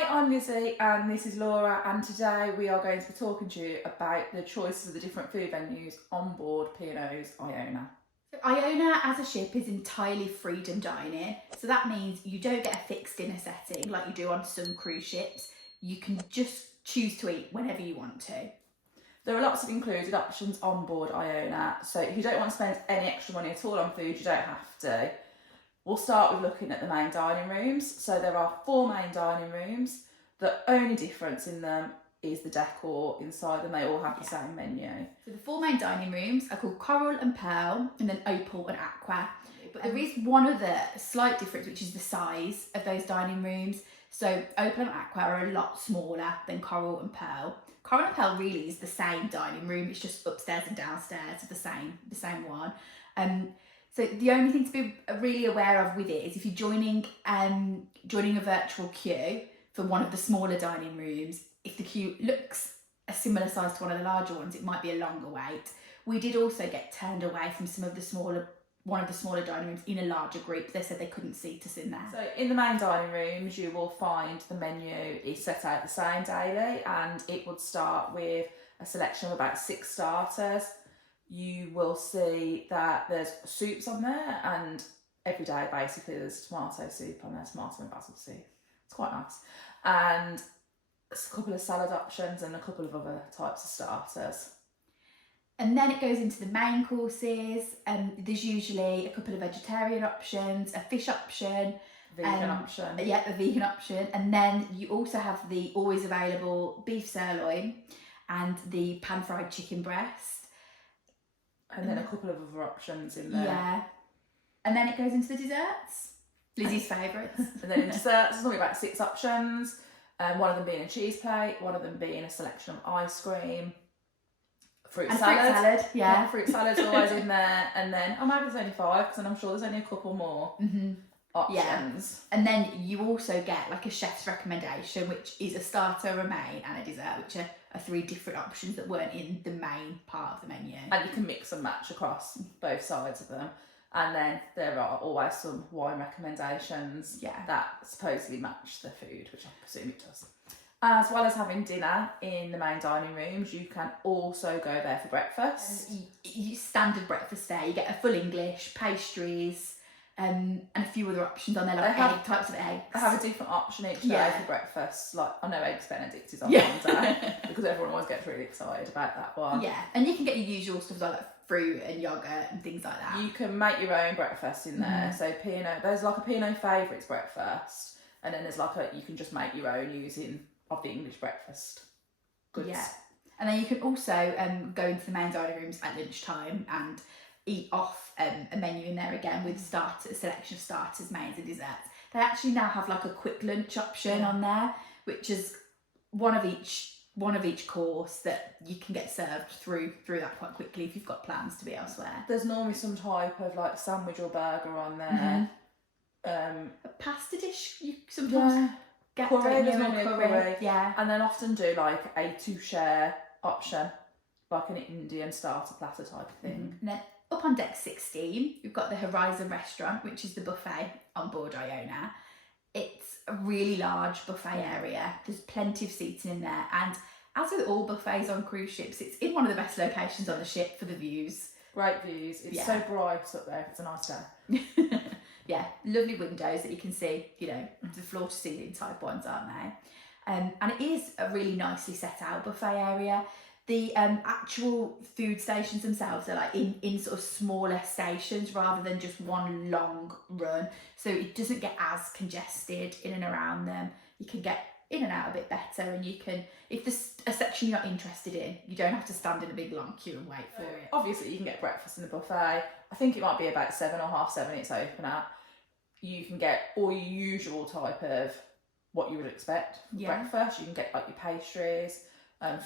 Hi, I'm Lizzie and this is Laura, and today we are going to be talking to you about the choices of the different food venues on board P&O's Iona. Iona as a ship is entirely freedom dining, so that means you don't get a fixed dinner setting like you do on some cruise ships. You can just choose to eat whenever you want to. There are lots of included options on board Iona, so if you don't want to spend any extra money at all on food, you don't have to. We'll start with looking at the main dining rooms. So there are 4 main dining rooms. The only difference in them is the decor inside them. They all have the same menu. So the 4 main dining rooms are called Coral and Pearl, and then Opal and Aqua. But there is one other slight difference, which is the size of those dining rooms. So Opal and Aqua are a lot smaller than Coral and Pearl. Coral and Pearl really is the same dining room. It's just upstairs and downstairs of the same one. So the only thing to be really aware of with it is if you're joining a virtual queue for one of the smaller dining rooms, if the queue looks a similar size to one of the larger ones, it might be a longer wait. We did also get turned away from one of the smaller dining rooms in a larger group. They said they couldn't seat us in there. So in the main dining rooms, you will find the menu is set out the same daily, and it would start with a selection of about 6 starters. You will see that there's soups on there, and every day basically there's tomato soup on there, tomato and basil soup. It's quite nice. And a couple of salad options and a couple of other types of starters. And then it goes into the main courses, and there's usually a couple of vegetarian options, a fish option, vegan option. Yeah, a vegan option. And then you also have the always available beef sirloin and the pan-fried chicken breast. And then a couple of other options in there. Yeah. And then it goes into the desserts. Lizzie's favourites. And then in desserts, there's only about 6 options. One of them being a cheese plate, one of them being a selection of ice cream, fruit salad. Yeah. Fruit salad's always in there. And then, maybe there's only 5, because I'm sure there's only a couple more options. Yeah. And then you also get like a chef's recommendation, which is a starter, a main and a dessert, which are 3 different options that weren't in the main part of the menu. And you can mix and match across both sides of them. And then there are always some wine recommendations that supposedly match the food, which I presume it does. As well as having dinner in the main dining rooms, you can also go there for breakfast. Standard breakfast there, you get a full English, pastries, and a few other options on there, like types of eggs. They have a different option each day for breakfast. Like, I know Eggs Benedict is on one day, because everyone always gets really excited about that one. Yeah, and you can get your usual stuff like fruit and yogurt and things like that. You can make your own breakfast in there. So P&O, there's like a P&O favourites breakfast, and then there's like you can just make your own using of the English breakfast goods. Yeah, and then you can also go into the main dining rooms at lunchtime and eat off a menu in there again with a selection of starters, mains and desserts. They actually now have like a quick lunch option on there, which is one of each course that you can get served through that quite quickly if you've got plans to be elsewhere. There's normally some type of like sandwich or burger on there. A pasta dish you sometimes get curry, there's normally a curry. Yeah. And then often do like a 2-share option, like an Indian starter platter type of thing. And then up on deck 16, you've got the Horizon restaurant, which is the buffet on board Iona. It's a really large buffet area. There's plenty of seating in there. And as with all buffets on cruise ships, it's in one of the best locations on the ship for the views. Great views. It's so bright up there. It's a nice day. Yeah, lovely windows that you can see, the floor to ceiling type ones, aren't they? And it is a really nicely set out buffet area. The actual food stations themselves are like in sort of smaller stations rather than just one long run. So it doesn't get as congested in and around them. You can get in and out a bit better, and you can, if there's a section you're not interested in, you don't have to stand in a big long queue and wait for it. Obviously you can get breakfast in the buffet. I think it might be about 7 or half 7 it's open at. You can get all your usual type of what you would expect for breakfast. You can get like your pastries,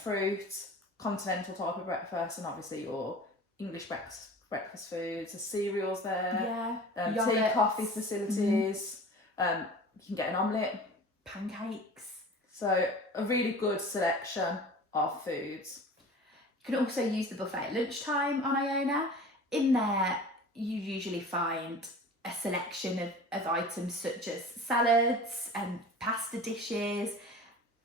fruit, continental type of breakfast, and obviously your English breakfast foods. There's cereals there. Tea, coffee facilities. You can get an omelette, pancakes. So a really good selection of foods. You can also use the buffet at lunchtime on Iona. In there, you usually find a selection of items such as salads and pasta dishes,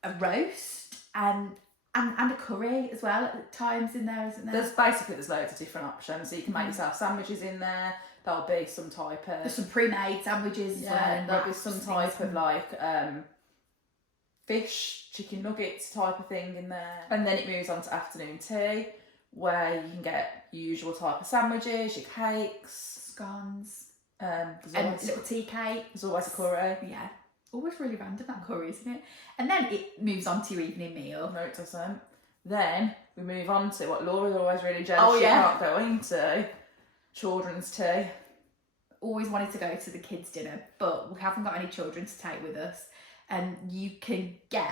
a roast and a curry as well at times in there, isn't there? There's loads of different options. So you can make yourself sandwiches in there. There'll be some type of... There's some pre-made sandwiches as well. And there'll be some type of like fish, chicken nuggets type of thing in there. And then it moves on to afternoon tea, where you can get your usual type of sandwiches, your cakes, scones, and little tea cake. There's always a curry. Yeah. Always really random, that curry, isn't it? And then it moves on to your evening meal. No, it doesn't. Then we move on to what Laura's always really jealous she can't go into. Children's tea. Always wanted to go to the kids' dinner, but we haven't got any children to take with us. And you can get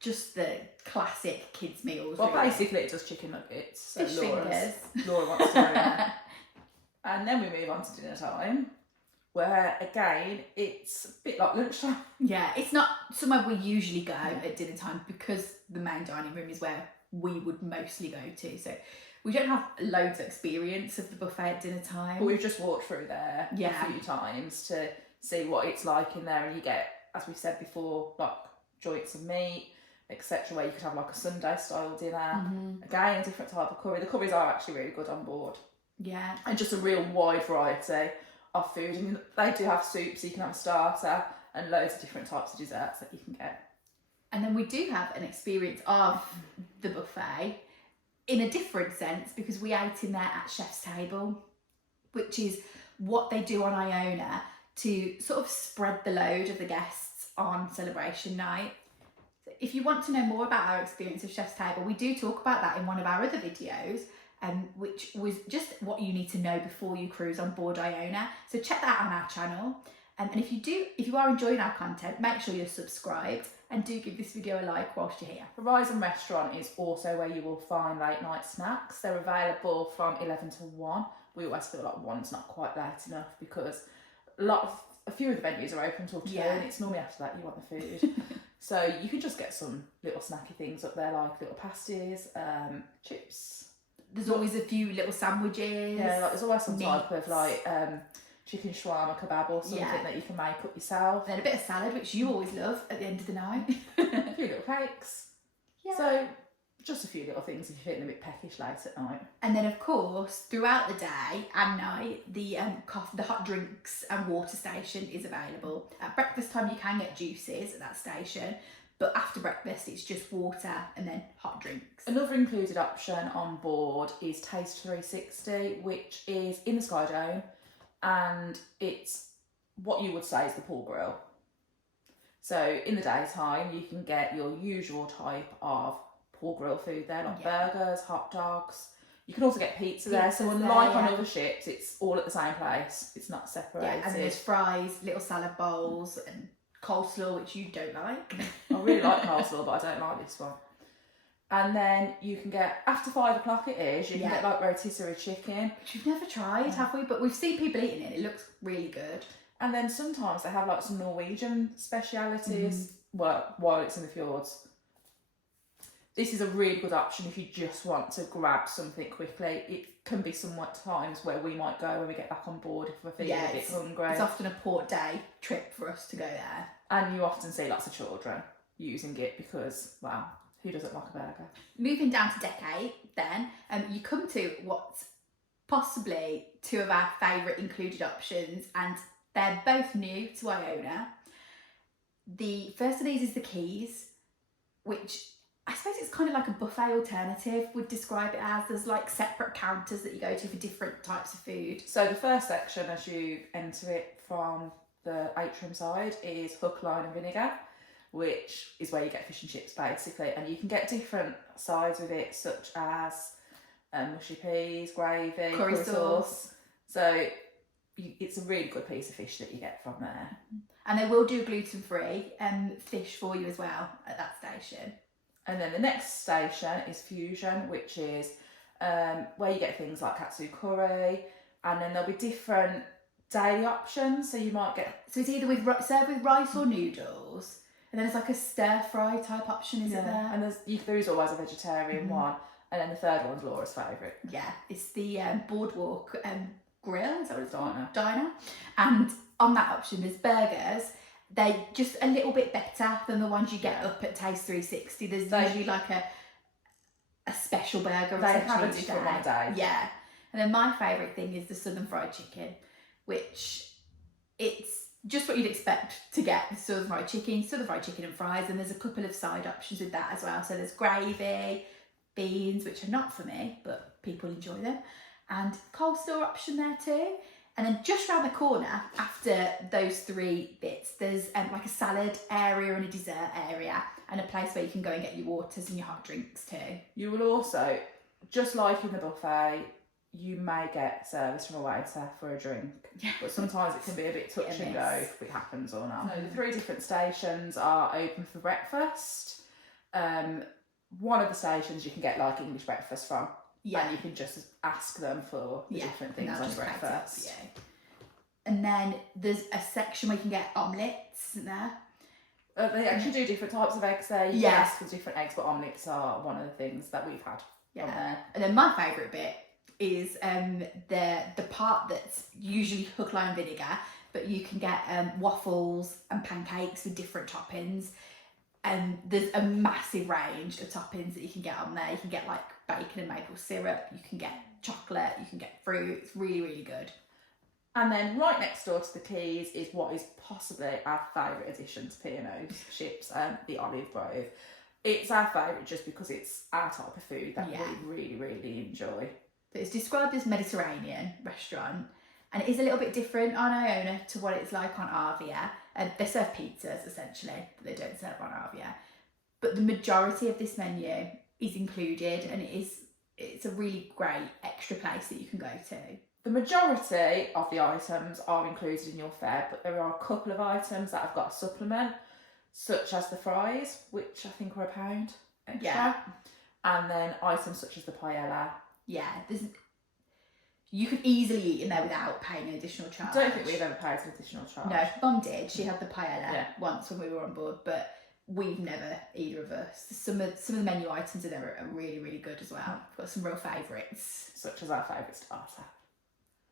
just the classic kids' meals. Well, really. basically it's just chicken nuggets. So Fish fingers. Laura wants to go there. And then we move on to dinner time, where again it's a bit like lunchtime. Yeah, it's not somewhere we usually go at dinner time because the main dining room is where we would mostly go to. So we don't have loads of experience of the buffet at dinner time. But we've just walked through there a few times to see what it's like in there, and you get, as we said before, like joints of meat, etc., where you could have like a Sunday style dinner. Again, a different type of curry. The curries are actually really good on board. Yeah. And just a real wide variety of food. And they do have soup, so you can have a starter and loads of different types of desserts that you can get. And then we do have an experience of the buffet in a different sense because we ate in there at Chef's Table, which is what they do on Iona to sort of spread the load of the guests on celebration night. So if you want to know more about our experience of Chef's Table, we do talk about that in one of our other videos, which was just what you need to know before you cruise on board Iona. So check that out on our channel. And if you are enjoying our content, make sure you're subscribed and do give this video a like whilst you're here. Horizon Restaurant is also where you will find late night snacks. They're available from 11 to 1. We always feel like 1's not quite late enough because a few of the venues are open till 2 and it's normally after that you want the food. So you can just get some little snacky things up there like little pasties, chips. There's always a few little sandwiches. Yeah, like there's always some type of like chicken shawarma kebab or something that you can make up yourself. Then a bit of salad, which you always love at the end of the night. A few little cakes. Yeah. So just a few little things if you're feeling a bit peckish late at night. And then of course, throughout the day and night, the hot drinks and water station is available. At breakfast time you can get juices at that station, but after breakfast it's just water and then hot drinks. Another included option on board is Taste 360, which is in the Sky Dome, and it's what you would say is the pool grill. So in the daytime you can get your usual type of pool grill food there, like burgers, hot dogs. You can also get pizza there, so unlike on other ships, it's all at the same place. It's not separated. Yeah, and then there's fries, little salad bowls, and coleslaw, which you don't like. I really like coleslaw, but I don't like this one. And then you can get, after 5 o'clock it is, you can get like rotisserie chicken. Which we've never tried, have we? But we've seen people eating it. It looks really good. And then sometimes they have like some Norwegian specialities while it's in the fjords. This is a really good option if you just want to grab something quickly. It can be somewhat times where we might go when we get back on board if we're feeling a bit hungry. It's often a port day trip for us to go there. And you often see lots of children using it because, well, who doesn't like a burger? Moving down to deck 8 then, you come to what's possibly two of our favourite included options, and they're both new to Iona. The first of these is the Quays, which I suppose it's kind of like a buffet alternative, would describe it as. There's like separate counters that you go to for different types of food. So the first section as you enter it from the atrium side is hook, line and vinegar, which is where you get fish and chips basically, and you can get different sides with it, such as mushy peas, gravy, curry sauce. So it's a really good piece of fish that you get from there. And they will do gluten-free fish for you as well at that station. And then the next station is Fusion, which is where you get things like katsu curry, and then there'll be different daily options. So you might get... So it's either served with rice or noodles, and then there's like a stir-fry type option, is it there? And there is always a vegetarian one, and then the third one's Laura's favourite. Yeah, it's the boardwalk Grill, is that what it's called? Diner. Diner. And on that option, there's burgers. They're just a little bit better than the ones you get up at Taste 360. There's usually like a special burger. They have a different one a day. Yeah. And then my favourite thing is the Southern Fried Chicken, which it's just what you'd expect to get. Southern Fried Chicken and fries, and there's a couple of side options with that as well. So there's gravy, beans, which are not for me, but people enjoy them, and coleslaw option there too. And then just round the corner after those 3 bits, there's like a salad area and a dessert area, and a place where you can go and get your waters and your hot drinks too. You will also, just like in the buffet, you may get service from a waiter for a drink, but sometimes it can be a bit touch and go if it happens or not. So the 3 different stations are open for breakfast. One of the stations you can get like English breakfast from, and you can just ask them for the different things on breakfast. And then there's a section where you can get omelettes, isn't there? They actually do different types of eggs there. You can ask for different eggs, but omelettes are one of the things that we've had on there. And then my favourite bit is the part that's usually hook, line, vinegar, but you can get waffles and pancakes with different toppings, and there's a massive range of toppings that you can get on there. You can get like bacon and maple syrup, you can get chocolate, you can get fruit. It's really, really good. And then right next door to the Quays is what is possibly our favourite addition to P&O ships, the Olive Grove. It's our favourite just because it's our type of food that we really, really enjoy. It's described as Mediterranean restaurant, and it is a little bit different on Iona to what it's like on Arvia. And they serve pizzas essentially, but they don't serve on Arvia. But the majority of this menu is included, and it's a really great extra place that you can go to. The majority of the items are included in your fare, but there are a couple of items that have got a supplement, such as the fries, which I think are £1 extra, and then items such as the paella. Yeah, you could easily eat in there without paying an additional charge. I don't think we've ever paid an additional charge. No, Mum did. She had the paella once when we were on board, but we've never, either of us. Some of the menu items in there are really, really good as well. We've got some real favourites. Such as our favourite starter.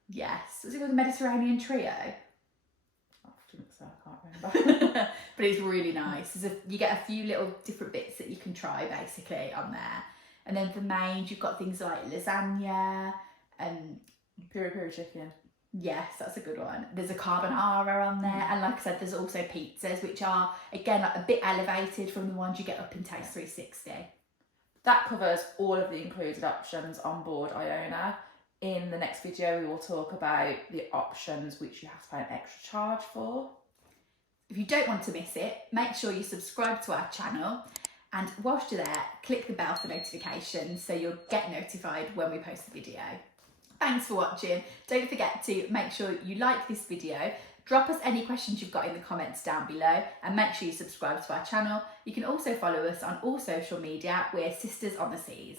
Yes. Was it called the Mediterranean Trio? I think so, I can't remember. But it's really nice. You get a few little different bits that you can try basically on there. And then for mains, you've got things like lasagna and piri chicken. Yes, that's a good one. There's a carbonara on there, and like I said, there's also pizzas, which are again like a bit elevated from the ones you get up in Taste 360. That covers all of the included options on board Iona. In the next video, we will talk about the options which you have to pay an extra charge for. If you don't want to miss it, make sure you subscribe to our channel. And whilst you're there, click the bell for notifications so you'll get notified when we post the video. Thanks for watching. Don't forget to make sure you like this video, drop us any questions you've got in the comments down below, and make sure you subscribe to our channel. You can also follow us on all social media. We're Sisters on the Seas.